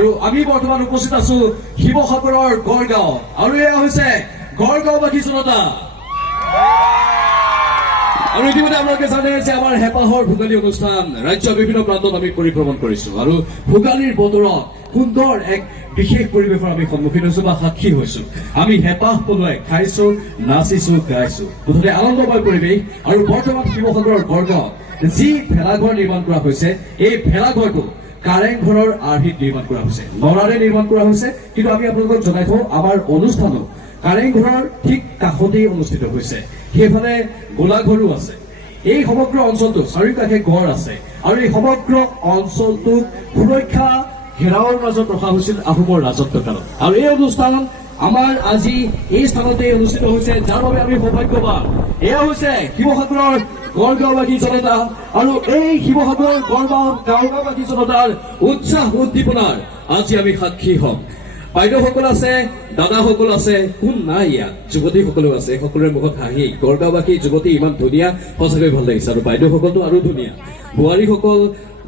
আৰু আমি বৰ্তমান উপস্থিত আছো শিৱসাগৰৰ গড়গাঁও আৰু এয়া হৈছে গড়গাঁওবাসী জনতা আৰু ইতিমধ্যে আপোনালোকে জানে যে আমাৰ হেঁপাহৰ ভোগালী অনুষ্ঠান ৰাজ্যৰ বিভিন্ন প্ৰান্তত আমি পৰিভ্ৰমণ কৰিছো আৰু ভোগালীৰ বতৰত সুন্দৰ এক বিশেষ পৰিৱেশৰ আমি সন্মুখীন হৈছো বা সাক্ষী হৈছো আমি হেঁপাহ পলুৱাই খাইছো নাচিছো গাইছো মুঠতে আনন্দময় পৰিৱেশ আৰু বৰ্তমান শিৱসাগৰৰ গড়গাঁৱত যি ভেলাঘৰ নিৰ্মাণ কৰা হৈছে এই ভেলাঘৰটো কাৰেংঘৰৰ আৰ্হিত নিৰ্মাণ কৰা হৈছে নৰাৰে নিৰ্মাণ কৰা হৈছে কিন্তু আমি আপোনালোকক জনাই থওঁ আমাৰ অনুষ্ঠানো কাৰেংঘৰৰ ঠিক কাষতেই অনুষ্ঠিত হৈছে সেইফালে গোলাঘৰো আছে এই সমগ্ৰ অঞ্চলটো চাৰিওকাষে গড় আছে আৰু এই সমগ্ৰ অঞ্চলটোক সুৰক্ষা ঘেৰাওৰ মাজত ৰখা হৈছিল আহোমৰ ৰাজত্বকালত আৰু এই অনুষ্ঠান আমাৰ আজি এই স্থানতে অনুষ্ঠিত হৈছে যাৰ বাবে আমি সৌভাগ্যৱান এয়া হৈছে শিৱসাগৰৰ গড়গাঁওবাসী জনতা আৰু এই শিৱসাগৰৰ গাঁওবাসী জনতাৰ উৎসাহ উদ্দীপনাৰ আজি আমি সাক্ষী হ'ম বাইদেউসকল আছে দাদাসকল আছে কোন নাই ইয়াত যুৱতীসকলো আছে সকলোৰে মুখত হাঁহি গড়গাঁওবাসী যুৱতী ইমান ধুনীয়া সঁচাকৈ ভাল লাগিছে আৰু বাইদেউসকলতো আৰু ধুনীয়া বোৱাৰীসকল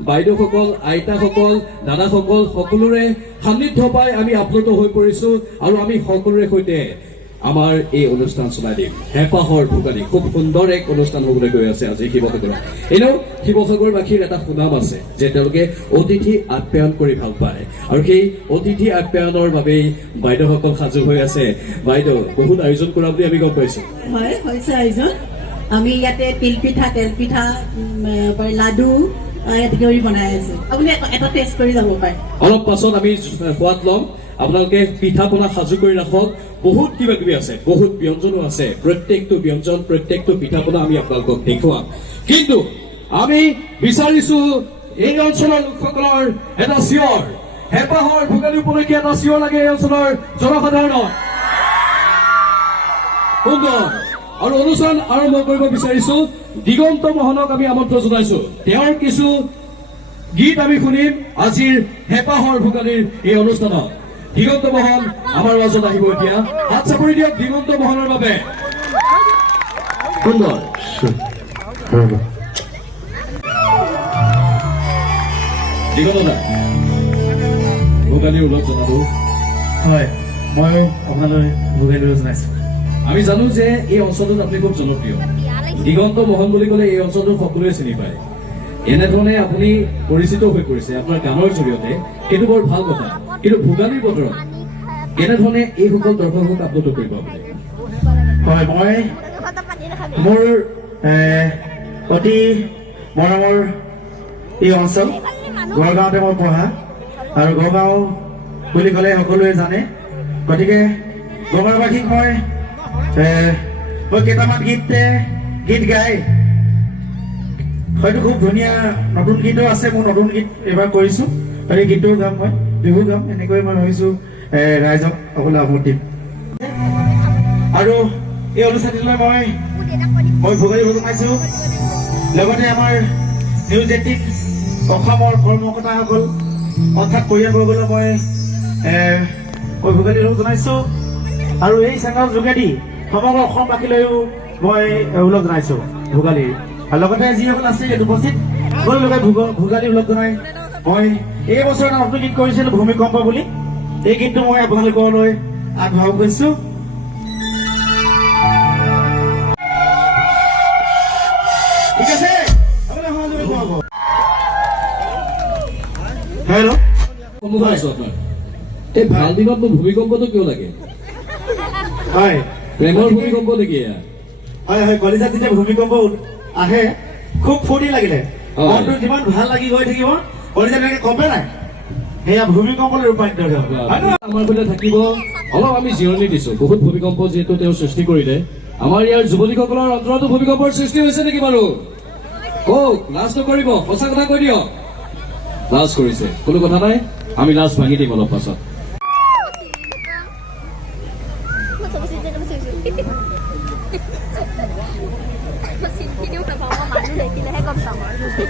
বাইদেউসকল আইতাসকল দাদাসকল সকলোৰে সান্নিধ্য পাই আমি আপ্লুত হৈ পৰিছো আৰু আমি সকলোৰে সৈতে আমাৰ এই অনুষ্ঠান চলাই দিম হেঁপাহৰ ভোগালী খুব সুন্দৰ এক অনুষ্ঠান হ'বলৈ গৈ আছে আজি শিৱসাগৰত এনেও শিৱসাগৰবাসীৰ এটা সুনাম আছে যে তেওঁলোকে অতিথি আপ্যায়ন কৰি ভাল পায় আৰু সেই অতিথি আপ্যায়নৰ বাবেই বাইদেউসকল সাজু হৈ আছে বাইদেউ বহুত আয়োজন কৰা বুলি আমি গম পাইছো হয় হৈছে আয়োজন আমি ইয়াতে তিলপিঠা তেলপিঠা লাডু ইয়াতে কৰি বনাই আছো আপুনি এটা টেষ্ট কৰি যাব পাৰে অলপ পাছত আমি সোৱাদ ল'ম আপোনালোকে পিঠা পনা সাজু কৰি ৰাখক বহুত কিবা কিবি আছে বহুত ব্যঞ্জনো আছে প্ৰত্যেকটো ব্যঞ্জন প্ৰত্যেকটো পিঠা পনা আমি আপোনালোকক দেখুৱাম কিন্তু আমি বিচাৰিছো এই অঞ্চলৰ লোকসকলৰ এটা চিঞৰ হেঁপাহৰ ভোগালী উপলক্ষে এটা চিঞৰ লাগে এই অঞ্চলৰ জনসাধাৰণৰ সুন্দৰ আৰু অনুষ্ঠান আৰম্ভ কৰিব বিচাৰিছো দিগন্ত মোহনক আমি আমন্ত্ৰণ জনাইছো তেওঁৰ কিছু গীত আমি শুনিম আজিৰ হেঁপাহৰ ভোগালীৰ এই অনুষ্ঠানত দিগন্ত মোহন আমাৰ মাজত আহিব এতিয়া হাত চাপৰি দিয়ক দিগন্ত মোহনৰ বাবে সুন্দৰ দিগন্ত দা ভোগালীৰ ওলগ জনাব হয় মই আপোনালৈ ভোগালী জনাইছো আমি জানো যে এই অঞ্চলটোত আপুনি খুব জনপ্ৰিয় দিগন্ত মোহন বুলি ক'লে এই অঞ্চলটো সকলোৱে চিনি পায় এনেধৰণে আপুনি পৰিচিত হৈ পৰিছে আপোনাৰ গানৰ জৰিয়তে সেইটো বৰ ভাল কথা কিন্তু ভোগালীৰ বতৰত কেনেধৰণে এইসকল দৰ্শকক আপ্লুত কৰিব আপুনি হয় মই মোৰ অতি মৰমৰ এই অঞ্চল গড়গাঁৱতে মই পঢ়া আৰু গড়গাঁও বুলি ক'লে সকলোৱে জানে গতিকে গড়গাঁওবাসীক মই কেইটামান গীত গাই হয়তো খুব ধুনীয়া নতুন গীতো আছে মোৰ নতুন গীত এইবাৰ কৰিছো এই গীতটোও গাম মই বিহু গাম এনেকৈ মই ভাবিছো ৰাইজক সকলো আমোদ দিম আৰু এই অনুষ্ঠানটোলৈ মই ভোগালী জনাইছো লগতে আমাৰ নিউজ 18 অসমৰ কৰ্মকৰ্তাসকল অৰ্থাৎ পৰিয়ালবৰ্গলৈ মই ভোগালী জনাইছো আৰু এই চেনেলৰ যোগেদি সমগ্ৰ অসমবাসীলৈও মই ওলগ জনাইছো ভোগালীৰ আৰু লগতে যিসকল আছে ইয়াত উপস্থিত সকলোকে ভোগালী ওলগ জনাই মই এই বছৰ এটা নতুন গীত কৰিছিলো ভূমিকম্প বুলি এই গীতটো মই আপোনালোকলৈ আগবঢ়াব গৈছো ঠিক আছে হেল্ল' এই ভাল দিনত ভূমিকম্পটো কিয় লাগে হয় প্ৰেমৰ ভূমিকম্প নেকি হয় হয় কলিজাত যেতিয়া ভূমিকম্প আহে খুব ফূৰ্তি লাগিলে মনটো যিমান ভাল লাগি গৈ থাকিব কলিজাত এনেকে কম্পে নাই সেয়া ভূমিকম্পলৈ ৰূপান্তৰিত হয় আমাৰ ফালে থাকিব অলপ আমি জিৰণি দিছো বহুত ভূমিকম্প যিহেতু তেওঁ সৃষ্টি কৰিলে আমাৰ ইয়াৰ যুৱতীসকলৰ অন্তৰতো ভূমিকম্পৰ সৃষ্টি হৈছে নেকি বাৰু কওক লাজ নকৰিব সঁচা কথা কৈ দিয়ক লাজ কৰিছে কোনো কথা নাই আমি লাজ ভাঙি দিম অলপ পাছত